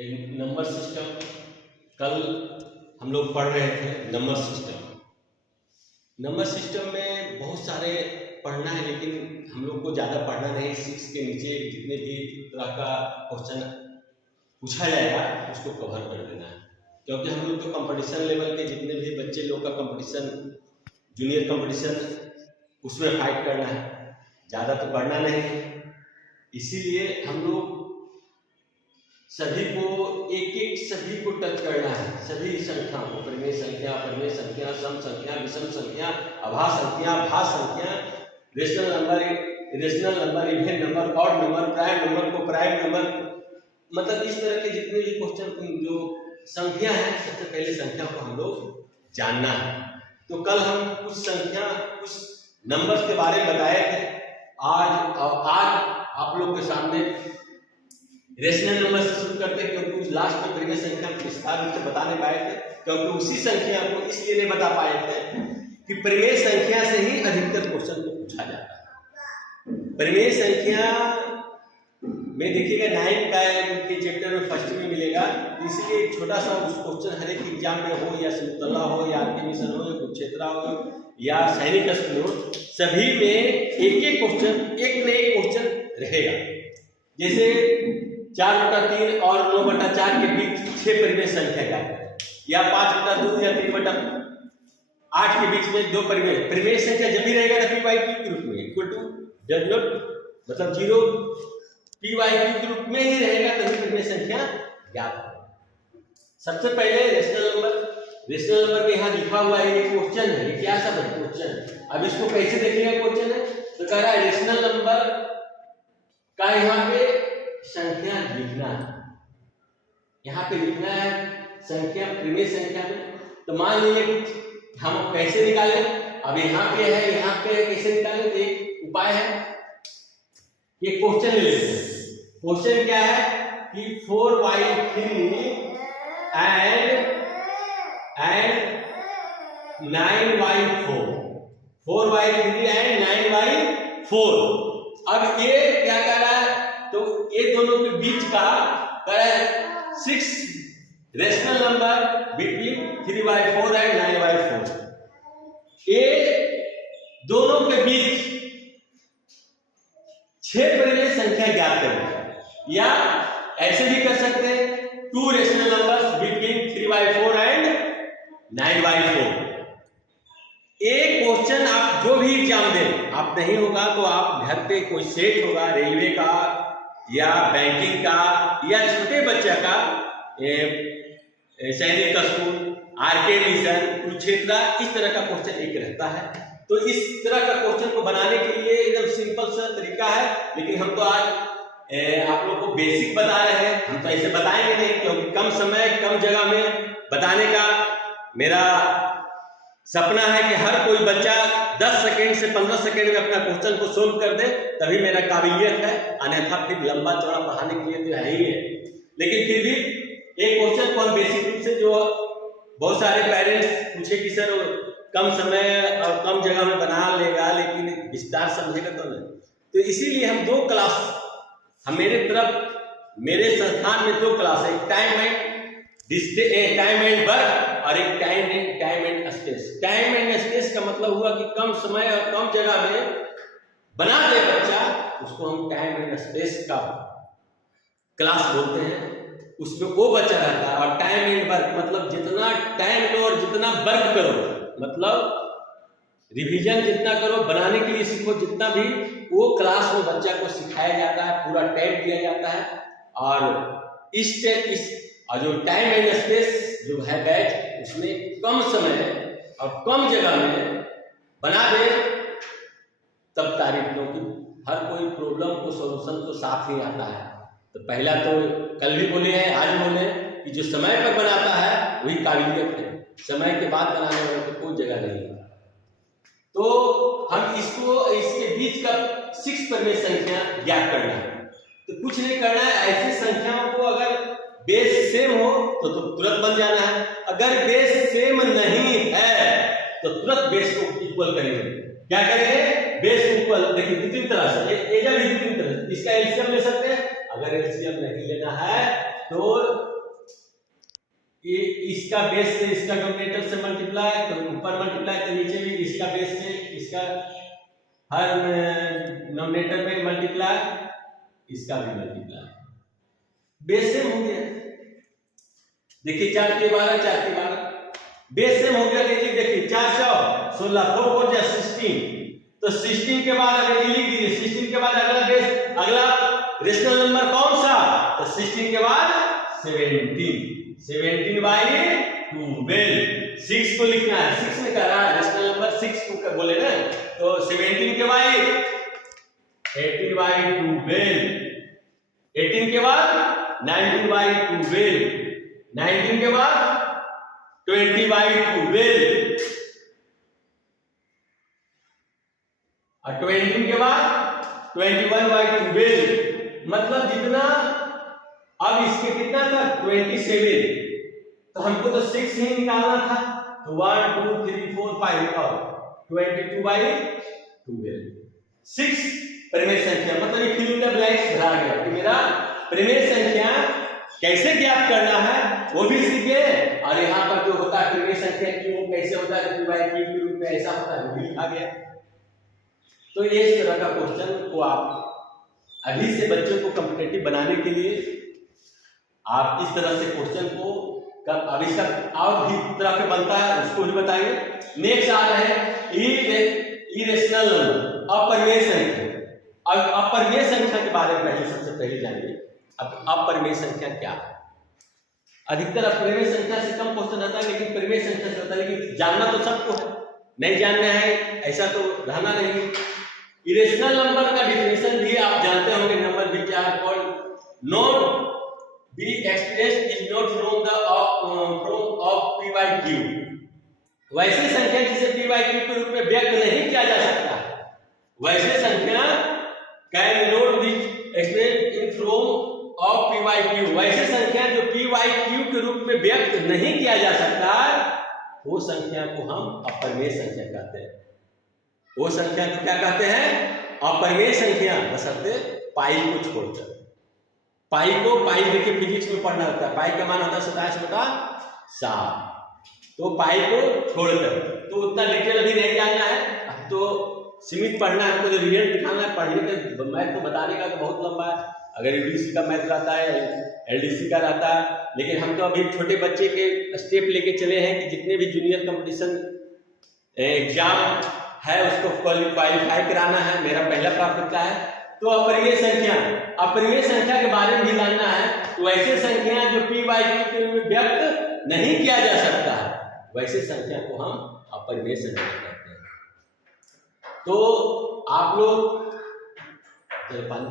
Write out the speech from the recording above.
Number system. कल हम लोग पढ़ रहे थे नंबर सिस्टम। नंबर सिस्टम में बहुत सारे पढ़ना है, लेकिन हम लोग को ज़्यादा पढ़ना नहीं। 6 के नीचे जितने भी तरह का क्वेश्चन पूछा जाएगा उसको कवर कर देना है, क्योंकि हम लोग तो कंपटीशन लेवल के जितने भी बच्चे लोग का कंपटीशन, जूनियर कंपटीशन, उसमें फाइट करना है, ज़्यादा तो पढ़ना नहीं है। इसीलिए हम लोग सभी को टच करना है, सभी संख्याओं को, परिमेय संख्या, अपरिमेय संख्या, सम संख्या, विषम संख्या, अभाज्य संख्या, भाज्य संख्या, rational number, irrational number, even number, odd number, prime number को, प्राइम नंबर, मतलब इस तरह के जितने भी क्वेश्चन जो संख्या है, सबसे पहले संख्या को हम लोग जानना है। तो कल हम कुछ संख्या, कुछ नंबर्स के बारे में बताए थे। आज आप लोग के सामने रेशनल नंबर से शुरू करते हैं, क्योंकि उस लास्ट में परिमेय संख्या को विस्तार रूप से बता नहीं पाए थे, क्योंकि उसी संख्या को इसलिए नहीं बता पाए थे कि परिमेय संख्या से ही अधिकतर क्वेश्चन को पूछा जाता है। परिमेय संख्या में देखिएगा 9 का के चैप्टर में फर्स्ट में मिलेगा, इसलिए एक छोटा सा उस क्वेश्चन हर एक एग्जाम में हो, या सिमुतला हो, या आरके मिशन हो, या कुरुक्षेत्र हो, या सैनिक स्कूल हो, सभी में एक क्वेश्चन, एक न एक क्वेश्चन रहेगा। जैसे 4/3 और 9/4 के बीच 6 परिमेय संख्या का, या 5/2 या 3/8 के बीच में 2 परिमेय संख्या जब भी रहेगा तो पी वाई क्यू के रूप में इक्वल टू मतलब 0 पी वाई क्यू के रूप में ही रहेगा, तभी परिमेय संख्या ज्ञात होगा। सबसे पहले रेशनल नंबर में यहाँ लिखा हुआ है, ये क्वेश्चन है, ये क्या सब है क्वेश्चन। अब इसको कैसे देखेगा क्वेश्चन है, तो कह रहा है रेशनल नंबर का यहाँ पे संख्या लिखना है, यहाँ पे लिखना है संख्या परिमेय संख्या में। तो मान लीजिए हम कैसे निकालें, अब यहाँ पे है, यहाँ पे है, कैसे निकालें, तो एक उपाय है, ये क्वेश्चन ले लेते हैं। क्वेश्चन क्या है कि 4y3 and 9y4, 4y3 and 9y4। अब ये क्या कर रहा है, तो ये दोनों के बीच का 6 rational number between 3y4 and 9y4। ये दोनों के बीच 6 परिमेय संख्या ज्ञात करें, या ऐसे भी कर सकते हैं 2 rational numbers between 3y4 and 9y4। एक क्वेश्चन आप जो भी एग्जाम दें, आप नहीं होगा तो आप घर पे कोई सेट होगा, रेलवे का या बैंकिंग का, या छोटे बच्चा का सैनिक स्कूल, आरके मिशन, कुरुक्षेत्र, इस तरह का क्वेश्चन एक रहता है। तो इस तरह का क्वेश्चन को बनाने के लिए एकदम सिंपल सा तरीका है, लेकिन हम तो आज आप लोग को बेसिक बता रहे हैं, हम तो ऐसे बताएंगे नहीं, क्योंकि कम समय कम जगह में बताने का मेरा सपना है कि हर कोई बच्चा 10 सेकेंड से 15 सेकेंड में अपना क्वेश्चन को सोल्व कर दे, तभी मेरा काबिलियत है। अन्यथा फिर लंबा चौड़ा पढ़ाने के लिए तो है ही है, लेकिन फिर भी एक क्वेश्चन को हम बेसिक रूप से, जो बहुत सारे पेरेंट्स पूछे कि सर कम समय और कम जगह में बना लेगा, लेकिन विस्तार समझेगा तो नहीं। तो इसीलिए हम 2 क्लास, हम मेरे संस्थान में 2 क्लास है, टाइम एंड वर्क और एक time and space. Time and space का मतलब हुआ कि कम समय और कम जगह में बना दे बच्चा, उसको हम टाइम एंड स्पेस का क्लास बोलते हैं। उसमें वो बच्चा रहता है। और टाइम एंड वर्क मतलब जितना टाइम लो और जितना वर्क करो, मतलब रिवीजन जितना करो, बनाने के लिए सीखो जितना भी, वो क्लास में बच्चा को सिखाया जाता है, पूरा टाइम दिया जाता है। और और जो टाइम एंड स्पेस जो है बैच, उसमें कम समय और कम जगह में बना दे तब तारीफ, क्योंकि हर कोई प्रॉब्लम को सोल्यूशन तो साथ ही आता है। तो पहला तो कल भी बोले हैं, आज बोले कि जो समय पर बनाता है वही काबिलियत है, समय के बाद बनाने वाले को कोई जगह नहीं है। तो हम इसके बीच का 6 परिमेय संख्या ज्ञात करना है। तो कुछ नहीं करना है, ऐसी संख्याओं को अगर बेस सेम हो तो तुरंत बन जाना है। अगर बेस सेम नहीं है तो तुरंत बेस को इक्वल करेंगे। क्या करेंगे, बेस इक्वल। देखिए 2-3 तरह से, इसका एलसीएम ले सकते हैं। अगर एलसीएम नहीं लेना है तो ये इसका बेस से इसका डोमिनेटर से मल्टीप्लाई, तो ऊपर मल्टीप्लाई तो नीचे भी इसका बेस से इसका हर नोमिनेटर में मल्टीप्लाई, इसका भी मल्टीप्लाई, बेस सेम हो गया। देखिए 4 के 12 4 के 12 बेस सेम हो गया। देखिए 4 16 4 4 जा 16, तो 16 के बाद अगर लिख दीजिए 16 के बाद अगला बेस अगला रेशनल नंबर कौन सा, तो 16 के बाद 17 बाई 12, 6 को लिखना है, 6 में कह रहा है रेशनल नंबर 6 को बोले ना, तो 17 के बाई 18 बाई 12, 18 के बाद 19 बाई 12, 19 के बाद 20 बाई 12, और 20 के बाद 21 बाई 12, मतलब जितना अब इसके कितना था 27, तो हमको तो 6 ही निकालना था, तो 1 2 3 4 5 और 22 बाई 12, 6 परिमेय संख्या, मतलब ये फिल इन द ब्लैंक्स भरा गया कि मेरा परिमेय संख्या कैसे ज्ञात करना है वो भी सीखे, और यहाँ पर जो होता है परिमेय संख्या क्यों कैसे होता है q बाई q के रूप में ऐसा होता है वो भी लिखा गया। तो इस तरह का क्वेश्चन को आप अभी से बच्चों को कॉम्पिटिटिव बनाने के लिए आप इस तरह से क्वेश्चन को अब इसका और भी तरह के बनता है उसको भी बताएंगे। नेक्स्ट आ रहे हैं इरेशनल नंबर, अपरिमेय संख्या। अब अपरिमेय संख्या के बारे में पहले सबसे पहले जानिए। अब अपरिमेय संख्या क्या है? अधिकतर अपरिमेय संख्या से कम क्वेश्चन आता है, लेकिन परिमेय संख्या से आता है, लेकिन जानना तो सबको है, नहीं जानना है ऐसा तो रहना नहीं। इरेशनल नंबर का डिफिनेशन भी आप जानते होंगे, number which are called not be expressed is not from the from of p by q, वैसे संख्या जिसे p by q के रूप में व्यक्त नहीं किया जा सकता, वैसे संख्या can not be expressed in from of p by q, वैसे संख्या जो p by q के रूप में व्यक्त नहीं किया जा सकता वो संख्या को हम अपरिमेय संख्या कहते हैं। वो संख्या को क्या कहते हैं? अपरिमेय संख्या, बशर्ते पाई को छोड़कर। पाई को, पाई देखिए फिजिक्स में पढ़ना होता है, पाई का मान होता है 27/7, तो पाई को छोड़कर, तो उतना डिटेल अभी नहीं जानना है, अब तो सीमित पढ़ना है, हमको जो रिजल्ट दिखाना है, पढ़ने का मैथ तो बताने का तो बहुत लंबा है, अगर यूडीसी का मैथ रहता है, एलडीसी का रहता है, लेकिन हम तो अभी छोटे बच्चे के स्टेप लेके चले हैं कि जितने भी जूनियर कंपटीशन एग्जाम है उसको क्वालिफाई कराना है, मेरा पहला प्राथमिकता है। तो अपरिमेय संख्या, अपरिमेय संख्या के बारे में भी जानना है, तो वैसे संख्या जो p by q के रूप में व्यक्त नहीं किया जा सकता है, वैसे संख्या को हम अपरिमेय संख्या कहते हैं। तो आप लोग पानी